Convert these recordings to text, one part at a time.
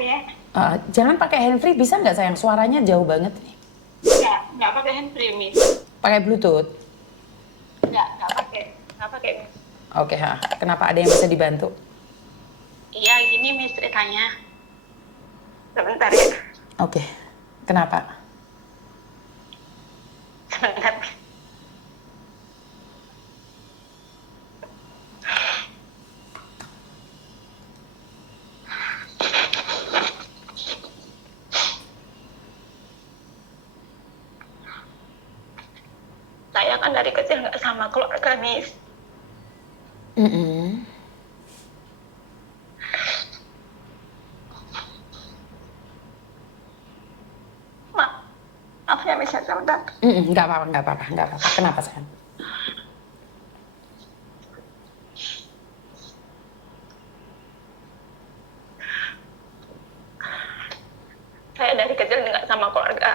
ya. Jangan pakai handfree, bisa nggak sayang? Suaranya jauh banget nih. Nggak pakai handfree, Miss. Pakai Bluetooth? Nggak pakai, Miss. Oke, kenapa, ada yang bisa dibantu? Iya, gini Miss ceritanya. Sebentar ya. Oke, kenapa? Sebentar. Saya kan dari kecil nggak sama keluarga, Miss. Maaf ya, Miss, sebentar. Nggak apa-apa. Kenapa sayang? Saya dari kecil nggak sama keluarga.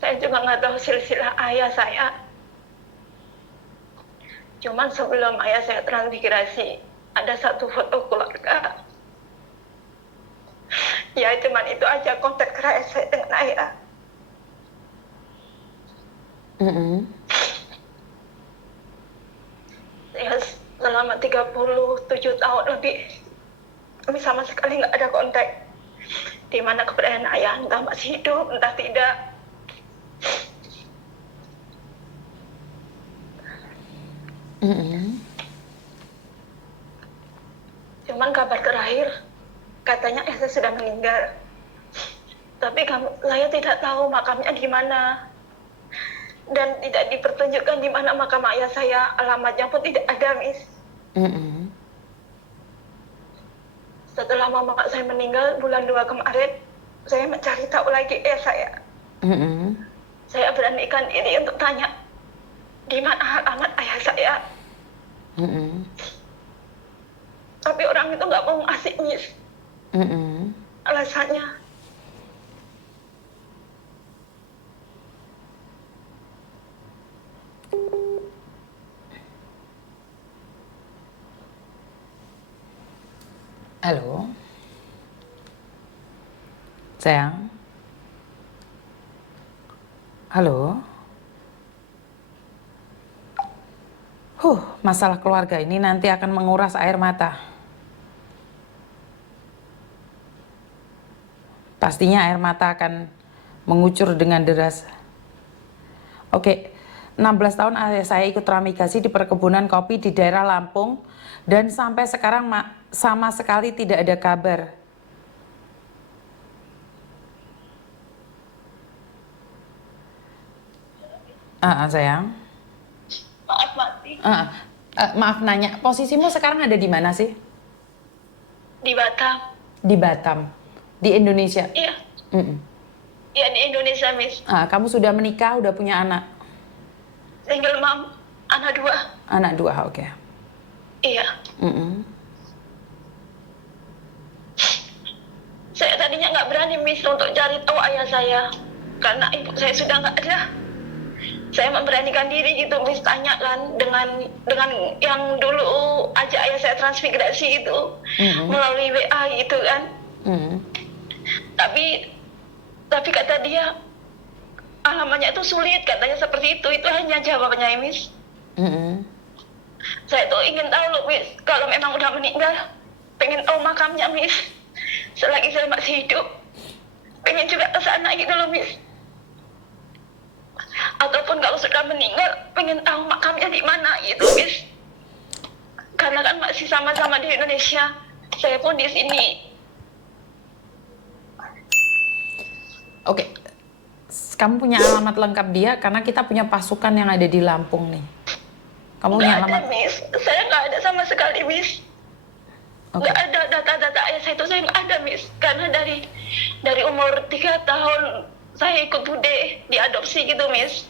Saya juga nggak tahu silsilah ayah saya. Cuman sebelum ayah saya transmigrasi, ada satu foto keluarga. Ya, cuman itu aja kontak terakhir saya dengan ayah. Ya, selama 37 tahun lebih, kami sama sekali nggak ada kontak. Di mana keberadaan ayah, entah masih hidup, entah tidak. Cuman kabar terakhir, katanya ayah sudah meninggal. Tapi saya tidak tahu makamnya di mana. Dan tidak dipertunjukkan di mana makam ayah saya, alamatnya pun tidak ada, Miss. Setelah mama saya meninggal bulan 2 kemarin, saya mencari tahu lagi ayah saya. Saya beranikan diri untuk tanya, di mana alamat ayah saya. Tapi orang itu nggak mau ngasih, Miss. Alasannya, Halo? Sayang? Halo? Masalah keluarga ini nanti akan menguras air mata. Pastinya air mata akan mengucur dengan deras. Oke, 16 tahun saya ikut transmigrasi di perkebunan kopi di daerah Lampung, dan sampai sekarang sama sekali tidak ada kabar. Sayang. maaf mati. Maaf nanya, posisimu sekarang ada di mana sih? Di Batam. Di Batam, di Indonesia? Iya. Iya, di Indonesia, Miss. Kamu sudah menikah, udah punya anak? Single mom, anak 2. Anak 2, oke. Iya. Saya tadinya nggak berani, Miss, untuk cari tahu ayah saya. Karena ibu saya sudah nggak ada. Saya memberanikan diri gitu, Miss, tanya kan dengan yang dulu aja ayah saya transmigrasi itu melalui WA gitu kan. Tapi kata dia alamatnya itu sulit, katanya seperti itu hanya jawabannya, Miss. Saya tuh ingin tahu loh, Miss, kalau memang udah meninggal, pengen tahu makamnya, Miss. Selagi saya masih hidup, pengen juga ke sana gitu loh, Miss. Ataupun kalau sudah meninggal, pengen tahu makamnya di mana gitu, Miss. Karena kan masih sama-sama di Indonesia, saya pun di sini. Oke, kamu punya alamat lengkap dia, karena kita punya pasukan yang ada di Lampung nih. Kamu punya alamat? Nggak ada, Miss. Saya nggak ada sama sekali, Miss. Nggak ada data-data ayah saya itu, saya nggak ada, Miss. Karena dari umur 3 tahun saya ikut bude diadopsi gitu, Miss.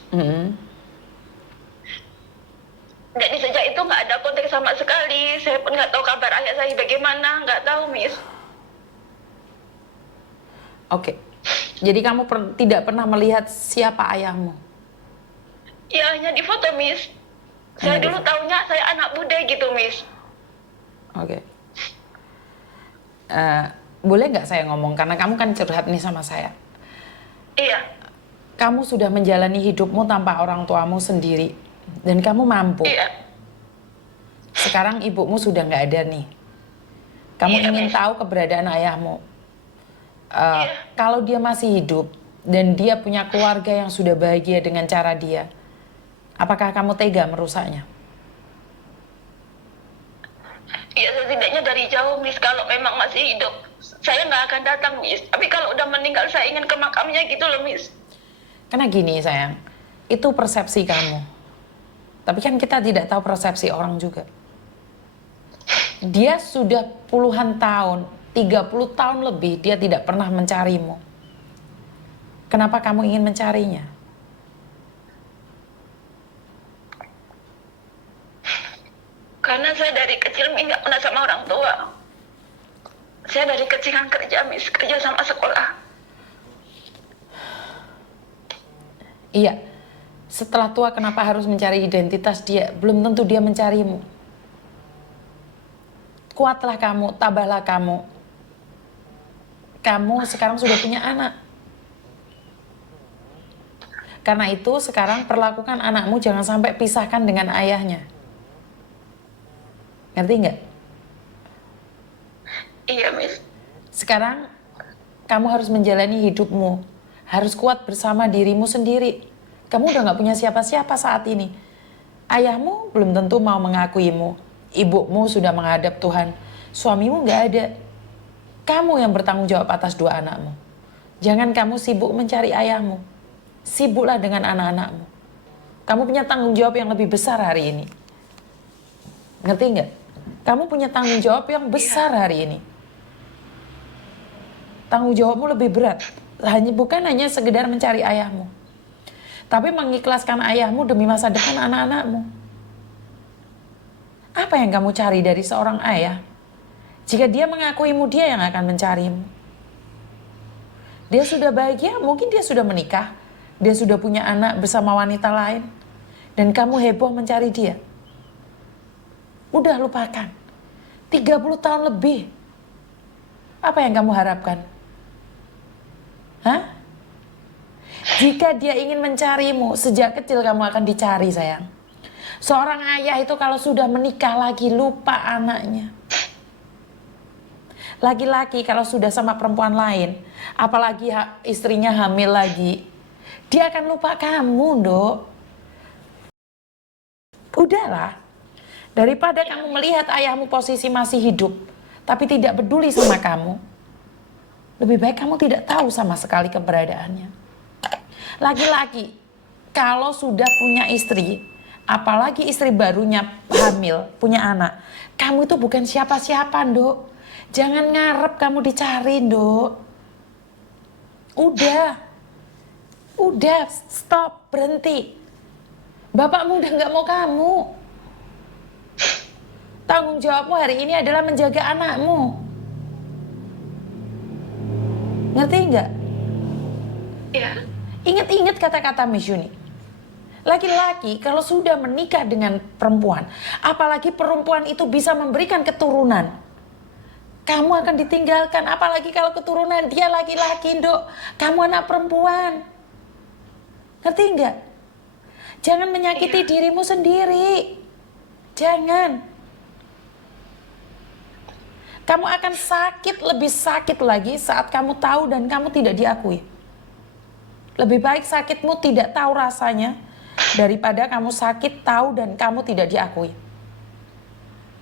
Jadi sejak itu nggak ada kontak sama sekali. Saya pun nggak tahu kabar ayah saya bagaimana, nggak tahu, Miss. Oke, jadi kamu tidak pernah melihat siapa ayahmu? Ya, hanya di foto, Miss. Saya dulu taunya saya anak bude gitu, Miss. Oke. eh, boleh nggak saya ngomong? Karena kamu kan curhat nih sama saya. Iya, Kamu sudah menjalani hidupmu tanpa orang tuamu sendiri. Dan kamu mampu. iya, Sekarang ibumu sudah nggak ada nih. Kamu Iya, ingin Miss. tahu keberadaan ayahmu. Iya. Kalau dia masih hidup dan dia punya keluarga yang sudah bahagia dengan cara dia, apakah kamu tega merusaknya? Ya setidaknya dari jauh, Miss, kalau memang masih hidup, saya nggak akan datang, Miss. Tapi kalau udah meninggal, saya ingin ke makamnya gitu loh, Miss. Karena gini sayang, itu persepsi kamu. Tapi kan kita tidak tahu persepsi orang juga. Dia sudah puluhan tahun, 30 tahun lebih dia tidak pernah mencarimu. Kenapa kamu ingin mencarinya? Karena saya dari kecil nggak pernah sama orang tua. Saya dari kecil kan kerja, Miss. Kerja sama sekolah. Iya, setelah tua kenapa harus mencari identitas dia? Belum tentu dia mencarimu. Kuatlah kamu, tabahlah kamu. Kamu sekarang sudah punya anak. Karena itu sekarang perlakukan anakmu jangan sampai pisahkan dengan ayahnya. Ngerti nggak? Iya, Miss. Sekarang kamu harus menjalani hidupmu. Harus kuat bersama dirimu sendiri. Kamu udah nggak punya siapa-siapa saat ini. Ayahmu belum tentu mau mengakuimu. Ibumu sudah menghadap Tuhan. Suamimu nggak ada. Kamu yang bertanggung jawab atas dua anakmu. Jangan kamu sibuk mencari ayahmu. Sibuklah dengan anak-anakmu. Kamu punya tanggung jawab yang lebih besar hari ini. Ngerti nggak? Kamu punya tanggung jawab yang besar hari ini. Tanggung jawabmu lebih berat. Bukan hanya sekedar mencari ayahmu. Tapi mengikhlaskan ayahmu demi masa depan anak-anakmu. Apa yang kamu cari dari seorang ayah? Jika dia mengakuimu, dia yang akan mencarimu. Dia sudah bahagia, mungkin dia sudah menikah. Dia sudah punya anak bersama wanita lain. Dan kamu heboh mencari dia. Udah lupakan. 30 tahun lebih. Apa yang kamu harapkan? Hah? Jika dia ingin mencarimu, sejak kecil kamu akan dicari, sayang. Seorang ayah itu kalau sudah menikah lagi lupa anaknya. Laki-laki kalau sudah sama perempuan lain, apalagi istrinya hamil lagi, dia akan lupa kamu, Dok. Udahlah. Daripada kamu melihat ayahmu posisi masih hidup, tapi tidak peduli sama kamu, lebih baik kamu tidak tahu sama sekali keberadaannya. Laki-laki, kalau sudah punya istri, apalagi istri barunya hamil, punya anak, kamu itu bukan siapa-siapa, Dok. Jangan ngarep kamu dicari, Dok. Udah, stop, berhenti. Bapakmu udah nggak mau kamu. Tanggung jawabmu hari ini adalah menjaga anakmu. Ngerti nggak? Iya. Ingat-ingat kata-kata Miss Yuni. Laki-laki kalau sudah menikah dengan perempuan, apalagi perempuan itu bisa memberikan keturunan, kamu akan ditinggalkan. Apalagi kalau keturunan dia laki-laki, Dok. Kamu anak perempuan. Ngerti nggak? Jangan menyakiti dirimu sendiri. Jangan. Kamu akan sakit, lebih sakit lagi saat kamu tahu dan kamu tidak diakui. Lebih baik sakitmu tidak tahu rasanya daripada kamu sakit tahu dan kamu tidak diakui.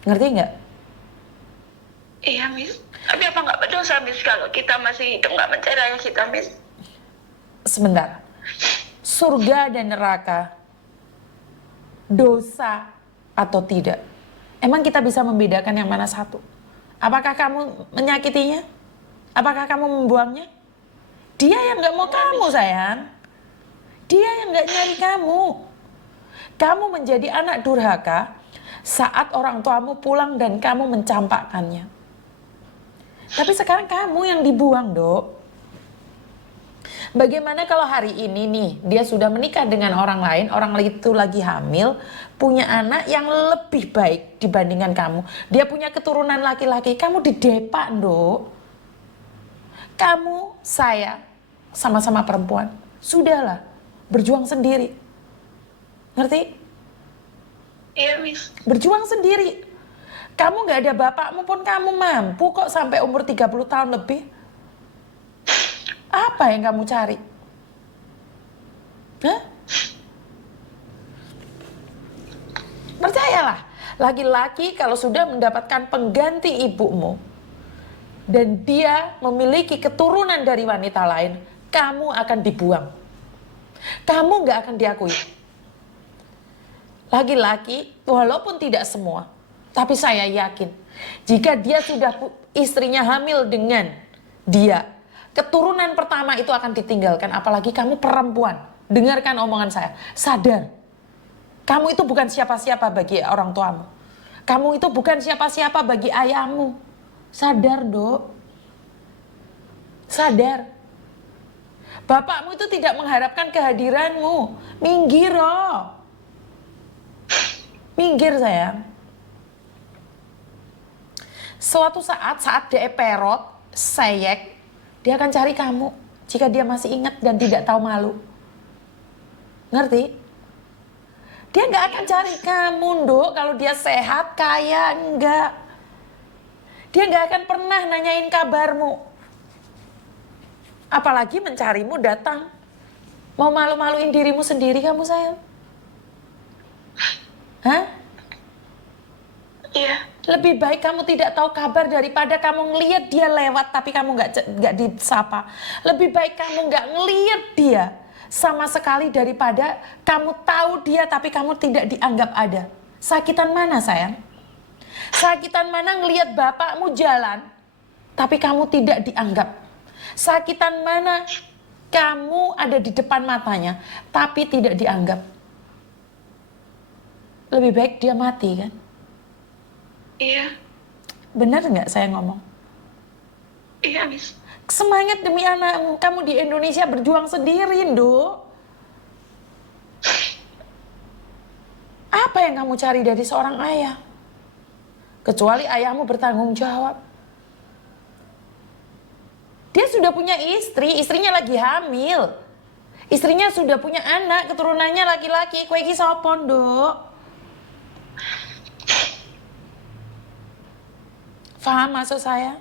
Ngerti nggak? Iya, Miss. Tapi apa nggak berdosa, Miss, kalau kita masih hidup nggak mencari ayah kita, Miss? Sebentar. Surga dan neraka, dosa atau tidak? Emang kita bisa membedakan yang mana satu? Apakah kamu menyakitinya? Apakah kamu membuangnya? Dia yang nggak mau kamu, sayang. Dia yang nggak nyari kamu. Kamu menjadi anak durhaka saat orang tuamu pulang dan kamu mencampakkannya. Tapi sekarang kamu yang dibuang, Dok. Bagaimana kalau hari ini nih dia sudah menikah dengan orang lain, orang itu lagi hamil, punya anak yang lebih baik dibandingkan kamu. Dia punya keturunan laki-laki, kamu didepak, Nduk. Kamu, saya, sama-sama perempuan. Sudahlah, berjuang sendiri. Ngerti? Iya, Miss. Berjuang sendiri. Kamu gak ada bapakmu pun kamu mampu kok sampai umur 30 tahun lebih. Apa yang kamu cari? Hah? Percayalah, laki-laki kalau sudah mendapatkan pengganti ibumu dan dia memiliki keturunan dari wanita lain, kamu akan dibuang. Kamu gak akan diakui. Laki-laki, walaupun tidak semua, tapi saya yakin, jika dia sudah istrinya hamil dengan dia, keturunan pertama itu akan ditinggalkan. Apalagi kamu perempuan. Dengarkan omongan saya. Sadar. Kamu itu bukan siapa-siapa bagi orang tuamu. Kamu itu bukan siapa-siapa bagi ayahmu. Sadar, Dok. Sadar. Bapakmu itu tidak mengharapkan kehadiranmu. Minggir, loh. Minggir, sayang. Suatu saat dia perot, seyek, dia akan cari kamu jika dia masih ingat dan tidak tahu malu. Ngerti? Dia nggak akan cari kamu, Nduk, kalau dia sehat, kaya, enggak. Dia nggak akan pernah nanyain kabarmu. Apalagi mencarimu datang. Mau malu-maluin dirimu sendiri kamu, sayang? Hah? Iya. Lebih baik kamu tidak tahu kabar daripada kamu ngelihat dia lewat tapi kamu nggak disapa. Lebih baik kamu nggak ngelihat dia sama sekali daripada kamu tahu dia tapi kamu tidak dianggap ada. Sakitan mana, sayang? Sakitan mana ngelihat bapakmu jalan tapi kamu tidak dianggap? Sakitan mana kamu ada di depan matanya tapi tidak dianggap? Lebih baik dia mati, kan? Iya. Benar nggak saya ngomong? Iya, Miss. Semangat demi anakmu. Kamu di Indonesia berjuang sendiri, Nduk. Apa yang kamu cari dari seorang ayah? Kecuali ayahmu bertanggung jawab. Dia sudah punya istri, istrinya lagi hamil. Istrinya sudah punya anak, keturunannya laki-laki. Kowe iki sapa, Nduk? Paham maksud saya?